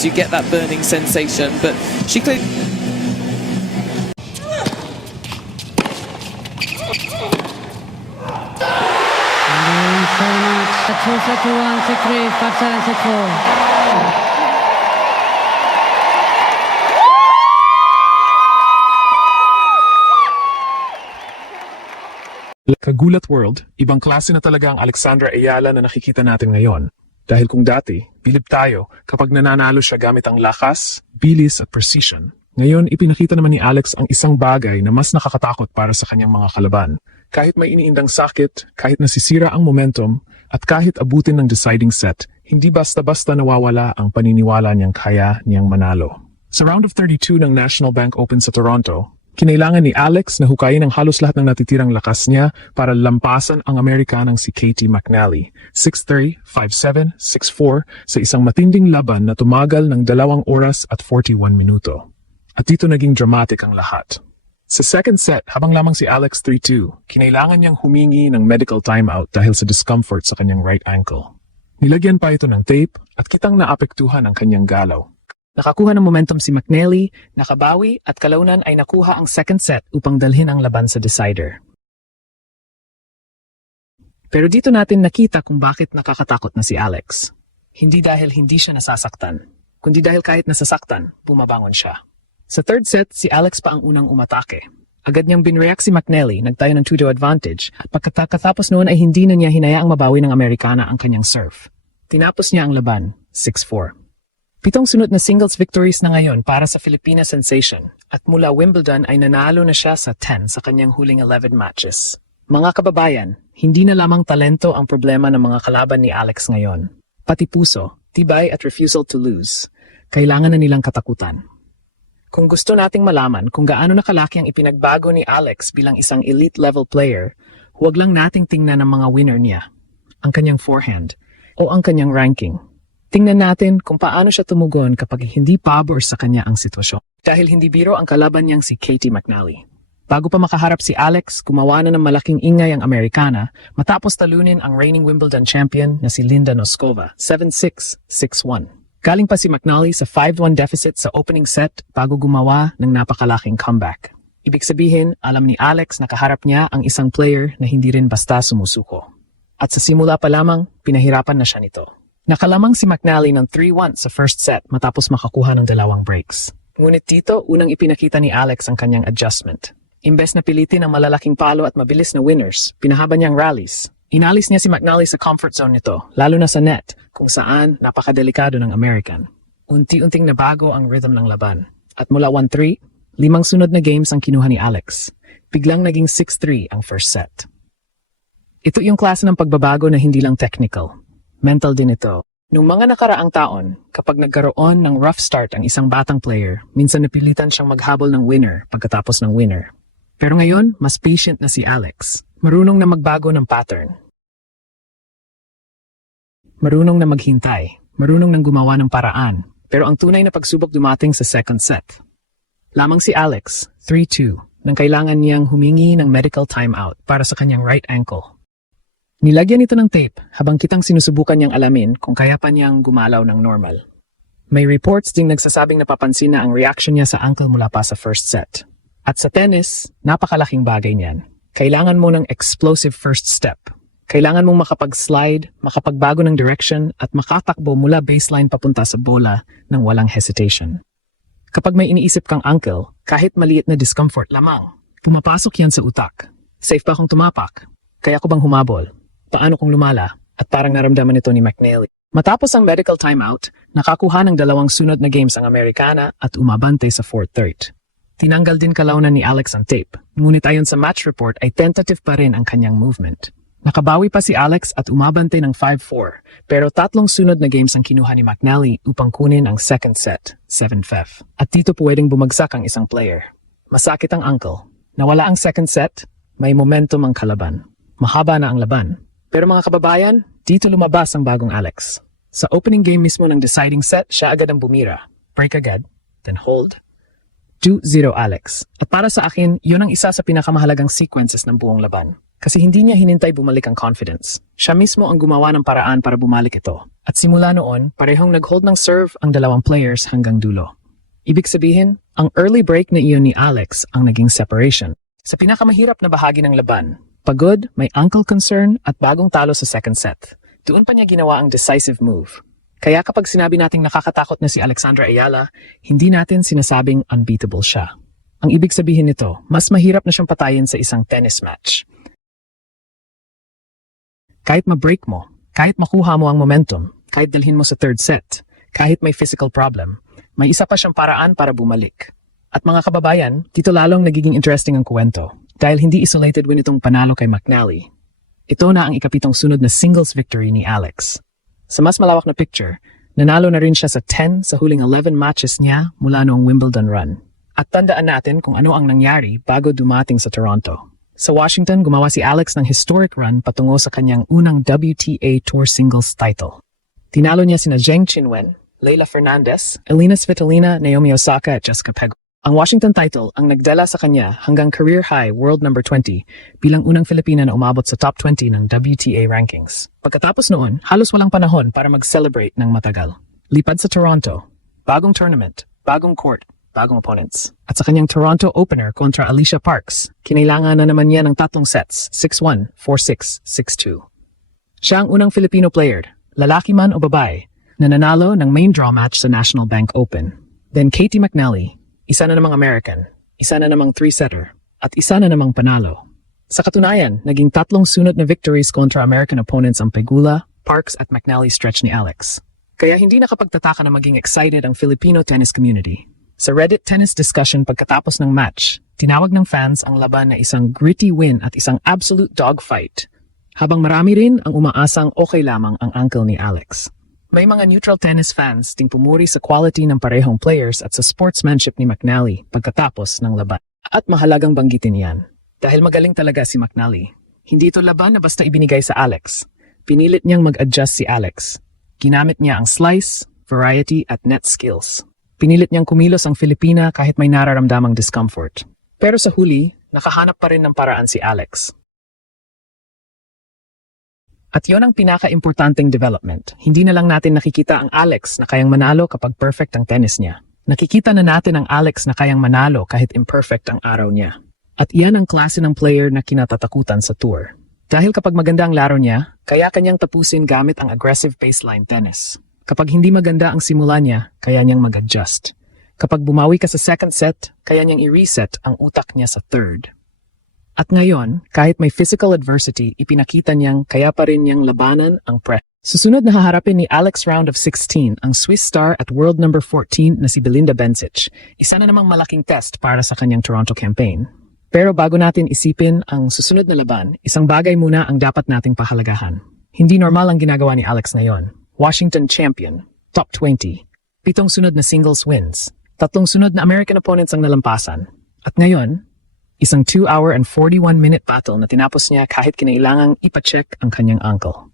sides, you get that burning sensation. But she clearly... Set 2, 1, set 3, 5-7, set 4. Kagulat World, ibang klase na talaga ang Alexandra Ayala na nakikita natin ngayon. Dahil kung dati, bilib tayo kapag nananalo siya gamit ang lakas, bilis at precision. Ngayon, ipinakita naman ni Alex ang isang bagay na mas nakakatakot para sa kanyang mga kalaban. Kahit may iniindang sakit, kahit nasisira ang momentum, at kahit abutin ng deciding set, hindi basta-basta nawawala ang paniniwala niyang kaya niyang manalo. Sa round of 32 ng National Bank Open sa Toronto, kinailangan ni Alex na hukayin ang halos lahat ng natitirang lakas niya para lampasan ang Amerikanang si Katie McNally, 6'3", 5'7", 6'4", sa isang matinding laban na tumagal ng 2 oras at 41 minuto. At dito naging dramatic ang lahat. Sa second set, habang lamang si Alex 3-2, kinailangan niyang humingi ng medical timeout dahil sa discomfort sa kanyang right ankle. Nilagyan pa ito ng tape at kitang naapektuhan ang kanyang galaw. Nakakuha ng momentum si McNally, nakabawi at kalaunan ay nakuha ang second set upang dalhin ang laban sa decider. Pero dito natin nakita kung bakit nakakatakot na si Alex. Hindi dahil hindi siya nasasaktan, kundi dahil kahit nasasaktan, bumabangon siya. Sa third set, si Alex pa ang unang umatake. Agad niyang binreact si McNally, nagtayo ng 2-2 advantage, at pagkatapos noon ay hindi na niya hinayaang mabawi ng Amerikana ang kanyang serve. Tinapos niya ang laban, 6-4. 7 sunod na singles victories na ngayon para sa Filipina sensation, at mula Wimbledon ay nanalo na siya sa 10 sa kanyang huling 11 matches. Mga kababayan, hindi na lamang talento ang problema ng mga kalaban ni Alex ngayon. Pati puso, tibay at refusal to lose. Kailangan na nilang katakutan. Kung gusto nating malaman kung gaano nakalaki ang ipinagbago ni Alex bilang isang elite-level player, huwag lang nating tingnan ang mga winner niya, ang kanyang forehand, o ang kanyang ranking. Tingnan natin kung paano siya tumugon kapag hindi pabor sa kanya ang sitwasyon. Dahil hindi biro ang kalaban niyang si Katie McNally. Bago pa makaharap si Alex, gumawa na ng malaking ingay ang Amerikana matapos talunin ang reigning Wimbledon champion na si Linda Noskova, 7-6, 6-1. Galing pa si McNally sa 5-1 deficit sa opening set bago gumawa ng napakalaking comeback. Ibig sabihin, alam ni Alex na kaharap niya ang isang player na hindi rin basta sumusuko. At sa simula pa lamang, pinahirapan na siya nito. Nakalamang si McNally ng 3-1 sa first set matapos makakuha ng 2 breaks. Ngunit dito, unang ipinakita ni Alex ang kanyang adjustment. Imbes na pilitin ang malalaking palo at mabilis na winners, pinahaba niyang rallies. Inalis niya si McNally sa comfort zone nito, lalo na sa net, kung saan napakadelikado ng American. Unti-unting nabago ang rhythm ng laban. At mula 1-3, 5 sunod na games ang kinuha ni Alex. Biglang naging 6-3 ang first set. Ito yung klase ng pagbabago na hindi lang technical. Mental din ito. Nung mga nakaraang taon, kapag nagkaroon ng rough start ang isang batang player, minsan napilitan siyang maghabol ng winner pagkatapos ng winner. Pero ngayon, mas patient na si Alex. Marunong na magbago ng pattern. Marunong na maghintay. Marunong nang gumawa ng paraan. Pero ang tunay na pagsubok dumating sa second set. Lamang si Alex, 3-2, nang kailangan niyang humingi ng medical timeout para sa kanyang right ankle. Nilagyan ito ng tape habang kitang sinusubukan niyang alamin kung kaya pa niyang gumalaw ng normal. May reports ding nagsasabing napapansin na ang reaction niya sa ankle mula pa sa first set. At sa tennis, napakalaking bagay niyan. Kailangan mo ng explosive first step. Kailangan mong makapag-slide, makapagbago ng direction, at makatakbo mula baseline papunta sa bola ng walang hesitation. Kapag may iniisip kang ankle, kahit maliit na discomfort lamang, pumapasok yan sa utak. Safe ba akong tumapak? Kaya ko bang humabol? Paano kung lumala? At parang naramdaman ito ni McNally. Matapos ang medical timeout, nakakuha ng 2 sunod na games ang Amerikana at umabante sa fourth third. Tinanggal din kalaunan ni Alex ang tape, ngunit ayon sa match report ay tentative pa rin ang kanyang movement. Nakabawi pa si Alex at umabante ng 5-4, pero 3 sunod na games ang kinuha ni McNally upang kunin ang second set, 7-5. At dito pwedeng bumagsak ang isang player. Masakit ang ankle. Nawala ang second set, may momentum ang kalaban. Mahaba na ang laban. Pero mga kababayan, dito lumabas ang bagong Alex. Sa opening game mismo ng deciding set, siya agad ang bumira. Break agad, then hold. 2-0 Alex. At para sa akin, yun ang isa sa pinakamahalagang sequences ng buong laban. Kasi hindi niya hinintay bumalik ang confidence. Siya mismo ang gumawa ng paraan para bumalik ito. At simula noon, parehong nag-hold ng serve ang dalawang players hanggang dulo. Ibig sabihin, ang early break na iyon ni Alex ang naging separation. Sa pinakamahirap na bahagi ng laban, pagod, may ankle concern at bagong talo sa second set. Doon pa niya ginawa ang decisive move. Kaya kapag sinabi nating nakakatakot na si Alexandra Ayala, hindi natin sinasabing unbeatable siya. Ang ibig sabihin nito, mas mahirap na siyang patayin sa isang tennis match. Kahit ma-break mo, kahit makuha mo ang momentum, kahit dalhin mo sa third set, kahit may physical problem, may isa pa siyang paraan para bumalik. At mga kababayan, dito lalong nagiging interesting ang kwento dahil hindi isolated win itong panalo kay McNally. Ito na ang ikapitong sunod na singles victory ni Alex. Sa mas malawak na picture, nanalo na rin siya sa 10 sa huling 11 matches niya mula noong Wimbledon run. At tandaan natin kung ano ang nangyari bago dumating sa Toronto. Sa Washington, gumawa si Alex ng historic run patungo sa kanyang unang WTA Tour Singles title. Tinalo niya sina Zheng Qinwen, Leylah Fernandez, Elina Svitolina, Naomi Osaka at Jessica Pegula. Ang Washington title ang nagdala sa kanya hanggang career high world number 20 bilang unang Filipina na umabot sa top 20 ng WTA rankings. Pagkatapos noon, halos walang panahon para mag-celebrate ng matagal. Lipad sa Toronto, bagong tournament, bagong court, bagong opponents. At sa kanyang Toronto opener kontra Alicia Parks, kinailangan na naman niya ng 3 sets, 6-1, 4-6, 6-2. Siya ang unang Filipino player, lalaki man o babae, na nanalo ng main draw match sa National Bank Open. Then Katie McNally, isa na namang American, isa na namang 3-setter, at isa na namang panalo. Sa katunayan, naging 3 sunod na victories kontra American opponents ang Pegula, Parks at McNally stretch ni Alex. Kaya hindi nakapagtataka na maging excited ang Filipino tennis community. Sa Reddit tennis discussion pagkatapos ng match, tinawag ng fans ang laban na isang gritty win at isang absolute dogfight. Habang marami rin ang umaasang okay lamang ang ankle ni Alex. May mga neutral tennis fans ding pumuri sa quality ng parehong players at sa sportsmanship ni McNally pagkatapos ng laban. At mahalagang banggitin yan. Dahil magaling talaga si McNally. Hindi ito laban na basta ibinigay sa Alex. Pinilit niyang mag-adjust si Alex. Ginamit niya ang slice, variety at net skills. Pinilit niyang kumilos ang Filipina kahit may nararamdamang discomfort. Pero sa huli, nakahanap pa rin ng paraan si Alex. At yon ang pinaka-importanting development. Hindi na lang natin nakikita ang Alex na kayang manalo kapag perfect ang tennis niya. Nakikita na natin ang Alex na kayang manalo kahit imperfect ang araw niya. At iyan ang klase ng player na kinatatakutan sa tour. Dahil kapag maganda ang laro niya, kaya kanyang tapusin gamit ang aggressive baseline tennis. Kapag hindi maganda ang simula niya, kaya niyang mag-adjust. Kapag bumawi ka sa second set, kaya niyang i-reset ang utak niya sa third. At ngayon, kahit may physical adversity, ipinakita niyang kaya pa rin niyang labanan ang press. Susunod na haharapin ni Alex round of 16 ang Swiss star at world number 14 na si Belinda Bencic. Isa na namang malaking test para sa kanyang Toronto campaign. Pero bago natin isipin ang susunod na laban, isang bagay muna ang dapat nating pahalagahan. Hindi normal ang ginagawa ni Alex ngayon. Washington champion, top 20, 7 sunod na singles wins, 3 sunod na American opponents ang nalampasan. At ngayon, isang 2 hour and 41 minute battle na tinapos niya kahit kinailangang ipacheck ang kanyang ankle.